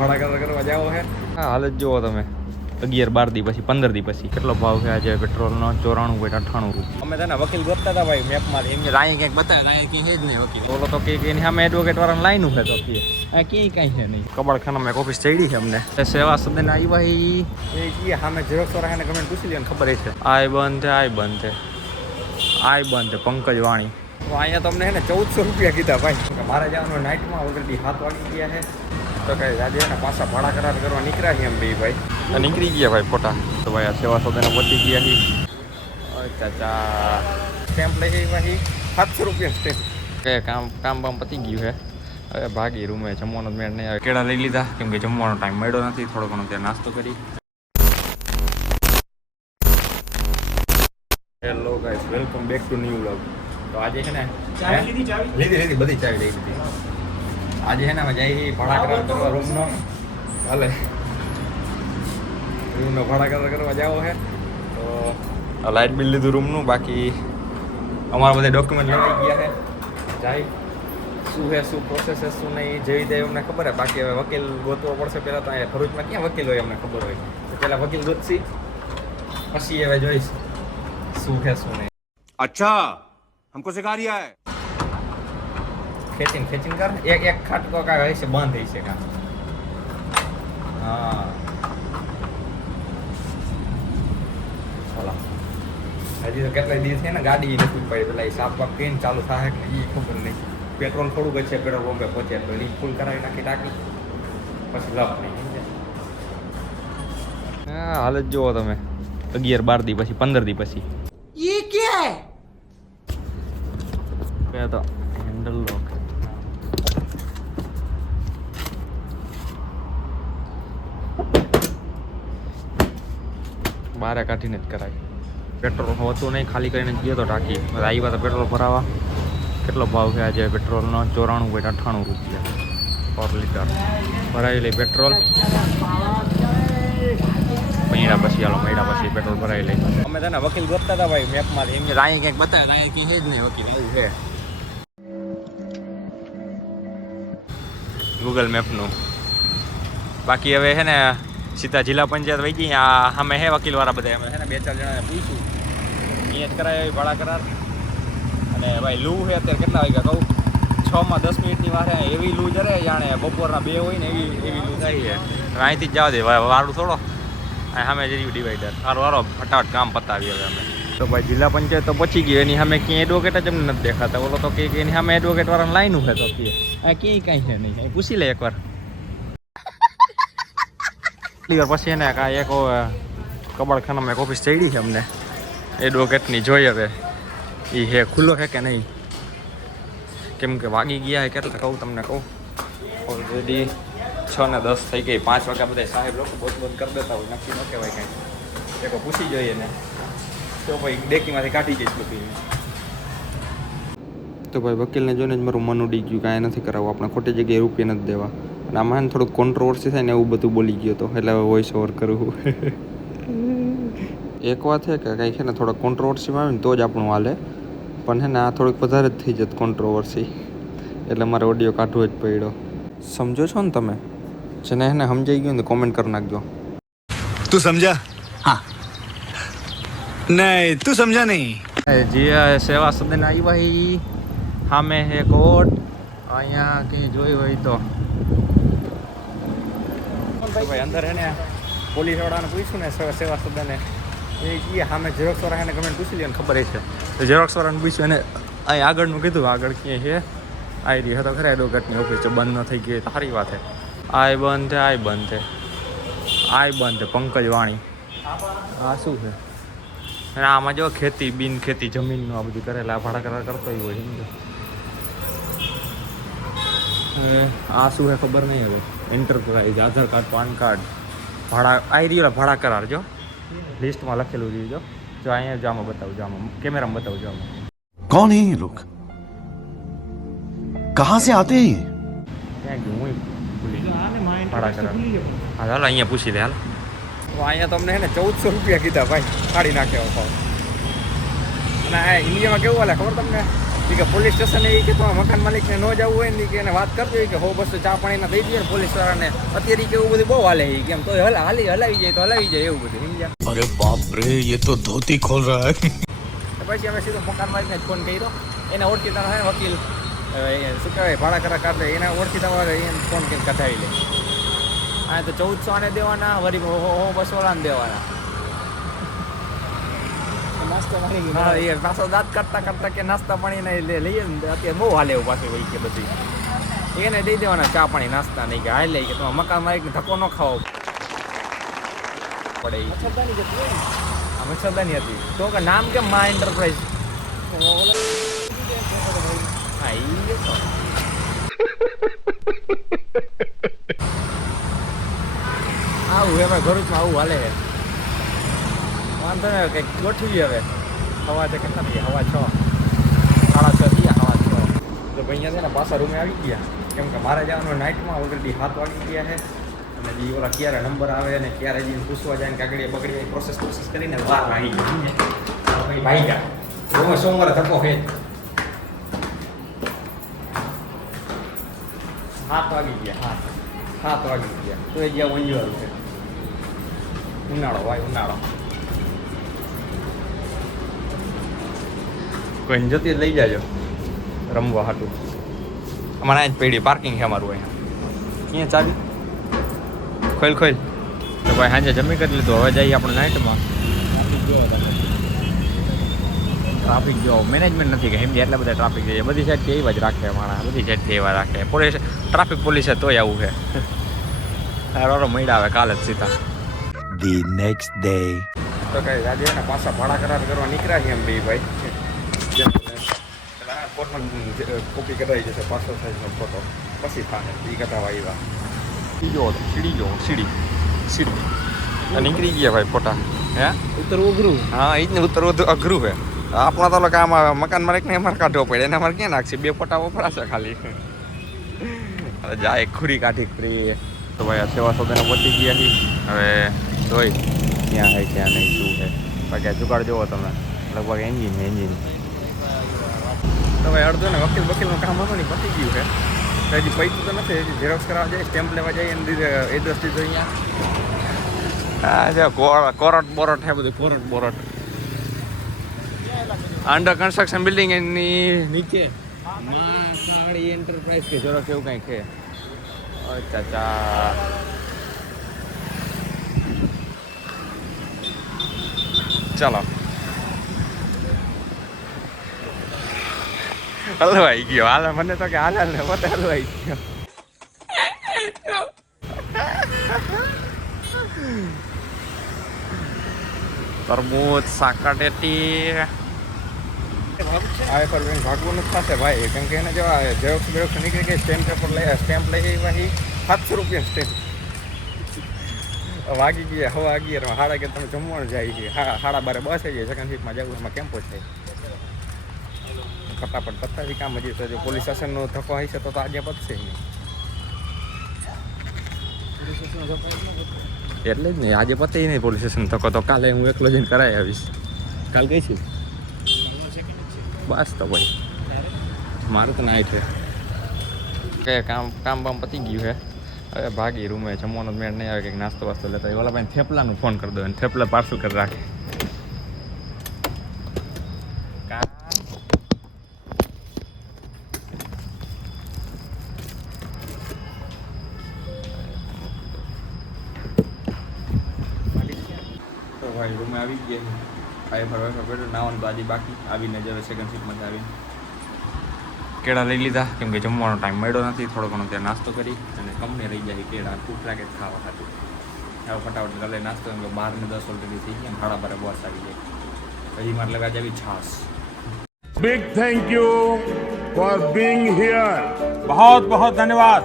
ભાડા કરવા જાવ હે હા હાલત જુઓ તમે 11-12 દી પછી 15 દી પછી કેટલો ભાવ છે આજે પેટ્રોલનો 94.98 રૂપિયા અમે તને વકીલ ગોતતા હતા ભાઈ મેપમાં એમ રાય ક્યાંક બતાવે રાય ક્યાંય જ નહીં વકીલ બોલો તો કે એની સામે એડવોકેટ વાળાને લાઈન છે તો કે આ ક્યાંય કાંઈ છે નહીં કબાડખાનામાં એક ઓફિસ ચડી છે અમને સેવા સદન આવ્યા એ સામે ઝેરોક્સ વાળા એને કમેન્ટ પૂછી લે ખબર છે આય બંધ છે આય બંધ છે આય બંધ છે પંકજ વાણી તો અહીંયા તમને હે ને 1400 રૂપિયા કીધા ભાઈ મારે જવાનું નાઇટમાં ઓલરેડી 7 વાગી ગયા છે તો કઈ આજે ને પાછા ભાડા કરાર કરવા નીકળ્યા છીએ એમ બે ભાઈ નીકળી ગયા ભાઈ ફોટા તો ભાઈ આ સેવા સદને પહોંચી ગયા છીએ ચાચા સ્ટેમ્પ લઈ ગઈ ભાઈ 700 રૂપિયા સ્ટેમ્પ કે કામ બામ પતી ગયું છે હવે ભાગી રૂમે જમવાનો મેળ નહીં આવે કેળા લઈ લીધા કેમ કે જમવાનો ટાઈમ મળ્યો નથી થોડો ઘણો ત્યાં નાસ્તો કરી hello guys welcome back to new vlog તો આજે છે ને લીધી બધી ચાવી લઈ લીધી આજે છે ને અમે જઈએ ભાડા કરાર કરવા રૂમનો હાલે રૂમનો ભાડા કરાર કરવા જાવ છે તો લાઇટ બિલ લીધું રૂમનું બાકી અમારા બધા ડોક્યુમેન્ટ લઈ ગયા છે જાય શું છે શું પ્રોસેસ છે શું નહીં જેવી રીતે અમને ખબર છે બાકી હવે વકીલ ગોતવો પડશે પહેલાં તો અહીંયા ભરૂચમાં ક્યાં વકીલ હોય અમને ખબર હોય તો પહેલાં વકીલ ગોતશી પછી હવે જોઈશ શું છે શું નહીં अच्छा हमको सिखा रिया है ખેંચીને કર એક ખાટકો કાંઈ હશે બંધ હશે કાં હા ચાલો હજી તો કેટલાય દિવસ છે ને ગાડી નથી પડી પેલા એ સાફ બાફ કહીને ચાલુ થાય કે એ ખબર નહીં પેટ્રોલ થોડુંક જ છે પેટ્રોલ પંપે પહોંચે તો એ ફૂલ કરાવી નાખી ટાંકી પછી લપ નહીં હા હાલત જુઓ તમે 11-12 દી પછી 15 દી પછી ये क्या है તો હેન્ડલ લોક બારે કાઢીને જ કરાય પેટ્રોલ હોતું નહીં ખાલી કરીને ગયો તો ટાંકી આવ્યા તો પેટ્રોલ ભરાવા કેટલો ભાવ છે આજે પેટ્રોલનો 94.98 રૂપિયા પર લીટર ભરાવી લઈ પેટ્રોલ મહિના પછી હાલો મહિના પછી પેટ્રોલ ભરાવી લઈ અમે તને વકીલ ગોતતા હતા ભાઈ મેપમાં એમ રાય ક્યાંક બતાવે રાય ક્યાંય છે જ નહીં વકીલ એવું છે ગૂગલ મેપનું બાકી હવે છે ને સીધા જિલ્લા પંચાયત વહી ગઈ આ અમે હે વકીલવાળા બધા અમે છે ને 2-4 જણાને પૂછ્યું અહીંયા જ કરાય ભાડા કરાર અને ભાઈ લૂ છે અત્યારે કેટલા વાગ્યા કહું 6 માં 10 મિનિટની વાર એવી લૂ જરે જાણે બપોરના 2 હોય ને એવી લૂ થાય છે અહીંથી જ જવા દે વારું થોડો સામે જઈ ડિવાઈડર વારો ફટાફટ કામ પતાવી હવે અમે તો ભાઈ જિલ્લા પંચાયત તો પહોંચી ગયો એની સામે ક્યાંય એડવોકેટ જ અમને નથી દેખાતા બોલો તો કે એની સામે એડવોકેટ વાળાને લાઈન છે તો કે આ ક્યાંય કાંઈ છે નહીં અહીં પૂછી લે એકવાર પછી એને કાંઈ એક કબાડખાનામાં એક ઓફિસ ચડી છે અમને એડવોકેટની જોઈ હવે એ હે ખુલ્લો છે કે નહીં કેમ કે વાગી ગયા છે કેટલા કહું તમને કહું ઓલરેડી 6:10 થઈ ગઈ 5 વાગ્યા બધા સાહેબ લોકો બંધ કરી દેતા હોય નક્કી ન કહેવાય કાંઈ એક પૂછી જોઈએ ને તો ભાઈ ડેકીમાંથી કાઢી જઈશ બધું તો ભાઈ વકીલને જોઈને જ મારું મન ઉડી ગયું કાંઈ નથી કરાવવું આપણે ખોટી જગ્યાએ રૂપિયા નથી દેવા અને આમાં થોડુંક કોન્ટ્રોવર્સી થાય ને એવું બધું બોલી ગયો હતો એટલે હવે વોઇસ ઓવર કરું એક વાત છે કે કંઈ છે ને થોડોક કોન્ટ્રોવર્સીમાં આવે ને તો જ આપણું હાલે પણ છે ને આ થોડીક વધારે જ થઈ જત કોન્ટ્રોવર્સી એટલે મારે ઓડિયો કાઢવો જ પડ્યો સમજો છો ને તમે જેને એને સમજાઈ ગયું ને કોમેન્ટ કરી નાખજો तू समझा हाँ नहीं तू समझा नहीं જે સેવા સદન આવ્યા સામે હે કોર્ટ અહીંયા કંઈ જોઈ હોય તો ભાઈ અંદર એને પોલીસ વાળાને પૂછ્યું ને સેવા સદને એ સામે ઝેરોક્સ વાળા એને કમેન્ટ પૂછી લે ખબર છે તો ઝેરોક્સ વાળાને પૂછ્યું એને અહીં આગળનું કીધું આગળ ક્યાંય છે આવી રહી હતો ખરા એડવોકેટની ઓફિસ બંધ ન થઈ ગઈ સારી વાત છે આય બંધ છે આય બંધ છે આય બંધ છે પંકજ વાણી આ શું છે અને આમાં જો ખેતી બિન ખેતી જમીનનું આ બધું કરેલા ભાડા કરાર કરતો હોય સમજો આ શું છે ખબર નહીં હવે એન્ટરપ્રાઇઝ આધાર કાર્ડ પાન કાર્ડ ભાડા આવી રહ્યો ભાડા કરાર જો લિસ્ટમાં લખેલું રહ્યું જો અહીંયા જામાં બતાવું જામાં કેમેરામાં બતાવું જામાં कौन है ये लोग कहाँ से आते हैं ક્યાં ગયું હું ભૂલી ગયો ભાડા કરાર હા ચાલો અહીંયા પૂછી લે હાલ અહીંયા તમને હે ને 1400 રૂપિયા કીધા ભાઈ કાઢી નાખ્યો ભાવ અને આ ઇન્ડિયામાં કેવું હાલે ખબર તમને કે પોલીસ સ્ટેશન એ કે તમારા મકાન માલિકને ન જવું હોય ને કે એને વાત કરજો કે 100-200 ચા પાણીના દઈ દઈએ ને પોલીસ વાળાને. અત્યારે કે એવું બધું બહુ હાલે કેમ તો હલાવી જાય તો હલાવી જાય એવું બધું સમજ્યા. अरे बाप रे ये तो धोती खोल रहा है. પછી અમે સીધો મકાન માલિકને ફોન કર્યો. એને ઓળખીતા હોય વકીલ શું કહેવાય ભાડા કરા કાઢે એને ઓળખીતા હોય એને ફોન કરીને કઢાવી લે. આ તો 1400 આને દેવાના વળી 200 વાળાને દેવાના. હા એ પાછો દાંત કરતા કે નાસ્તા પાણી લઈએ ને અત્યારે બહુ હાલે એવું પાછું હોય કે બધી એને દઈ દેવાના ચા પાણી નાસ્તા નહીં કે હાલ લઈ કે તમારે મકાન માલિકને ધક્કો ન ખાવો પડે. મચ્છરદાની હતી તો કે નામ કેમ મા એન્ટરપ્રાઇઝ. હા એ આવું હવે ભરૂચમાં આવું હાલે છે. વાંધો ને કંઈક ગોઠવી હવે હવા છે કેટલા થઈ હવા 6 સાડા 6 થયા હવા 6 તો ભાઈ અહીંયા છે ને પાછા રૂમે આવી ગયા કેમ કે મારે જવાનું નાઇટમાં ઓલરેડી 7 વાગી ગયા છે અને જે ઓલા ક્યારે નંબર આવે ને ક્યારે જઈને પૂછવા જાય ને કાગળીએ બગડીએ પ્રોસેસ કરીને વાર લાગી ગઈ ભાઈ ભાઈ ગયા રૂમે સોમવારે ધક્કો છે 7 વાગી ગયા 7 વાગી ગયા તો એ જ્યાં વંજવાનું છે ઉનાળો ભાઈ ઉનાળો કોઈને જતી લઈ જાજો રમવા હાટું. અમારે અહીં જ પેઢી પાર્કિંગ છે અમારું અહીંયા ચાવી ખોલ તો ભાઈ સાંજે જમી કરી લીધું હવે જઈએ આપણે નાઇટમાં. ટ્રાફિક જો મેનેજમેન્ટ નથી કે સમજે એટલા બધા ટ્રાફિક છે બધી સાઈડથી એવા જ રાખે માણસ બધી સાઈડથી એવા રાખે પોલીસ ટ્રાફિક પોલીસે તોય આવું છે રોરો મળ્યા આવે કાલે જ સીધા. The next day. તો કઈ આજે ને પાછા ભાડા કરાર કરવા નીકળ્યા છે એમ બે ભાઈ કોપી કરાવી જશે 500 સાઈઝનો ફોટો પછી થાય એ કઢાવા આવ્યા. સીડી નીકળી ગયા ભાઈ ફોટા હે ઉતરવું અઘરું. હા એ જ ને ઉતરવું અઘરું છે આપણા તો કામ આવે મકાન માલિકને અમારે કાઢવો પડે એને અમારે ક્યાં નાખશે 2 ફોટા વપરાશે ખાલી જાય ખુરી કાઢી ખુરી. તો ભાઈ આ સેવા સૌદાને પહોંચી ગયા છીએ હવે જોઈ ક્યાં છે ક્યાં નહીં શું છે બાકી જુગાડ જોવો તમે લગભગ એન્જિન તો ભાઈ અડધો ને વકીલનું કામ હતું ને પતી ગયું છે હજી પૈસું તો નથી હજી ઝેરોક્સ કરાવવા જાય સ્ટેમ્પ લેવા જાય એને એડ્રેસ દીધો અહીંયા. હા છે કોરટ બોરટ છે બધું કોરટ બોરટ અંડર કન્સ્ટ્રક્શન બિલ્ડિંગ એની નીચે માળી એન્ટરપ્રાઇઝ કે ઝેરોક્સ એવું કંઈક છે. અચ્છા ચાલો હલવાઈ ગયો હાલ મને તો કે હાલ ને પોતે હલવાઈ ગયો. તરબૂચ સાકરટેટી આ પર ભાગવું નથી થશે ભાઈ કેમ કે એને જેવા ઝેરોક્સ નીકળી ગઈ સ્ટેમ્પ લઈ ભાઈ 700 રૂપિયા સ્ટેમ્પ વાગી ગયા હવા વાગી 11:30 તમે જમવાનું જાય છે 12:30 બસ આવી જાય સેકન્ડ શિફ્ટમાં જવું એમાં કેમ પહોંચાય ફટાફટ પતાવી કામ હજી તો જો પોલીસ સ્ટેશનનો ધક્કો હશે તો આજે પતશે નહીં એટલે જ નહીં આજે પતે નહીં પોલીસ સ્ટેશન ધક્કો તો કાલે હું એકલો જઈને કરાવી આવીશ. કાલ ગઈ છું બસ તો ભાઈ મારું તો નાઈટ છે કે કામ બામ પતી ગયું છે હવે ભાગી રૂમે જમવાનો મેળ નહીં આવે કંઈક નાસ્તો વાસ્તો લેતા ઓલા ભાઈ થેપલાનું ફોન કરી દો અને થેપલા પાર્સલ કરી રાખે. તો ભાઈ રૂમે આવી ગયા આ ફરવા બેઠો નાવાનું તો આજે બાકી આવીને જ હવે સેકન્ડ શિફ્ટમાંથી આવીને કેળા લઈ લીધા કેમ કે જમવાનો ટાઈમ મળ્યો નથી થોડો ઘણો ત્યાં નાસ્તો કરી અને કંપની રહી જાય કેળા ભૂખ લાગે ખાવા ખાતું હવે ફટાફટ ગલે નાસ્તો કેમ કે 12 ને 10 ઓલરેડી થઈ ગયા 12:30 બસ આવી જાય હજી મારે લગા જાવી છાસ. Big thank you for being here. बहुत बहुत धन्यवाद.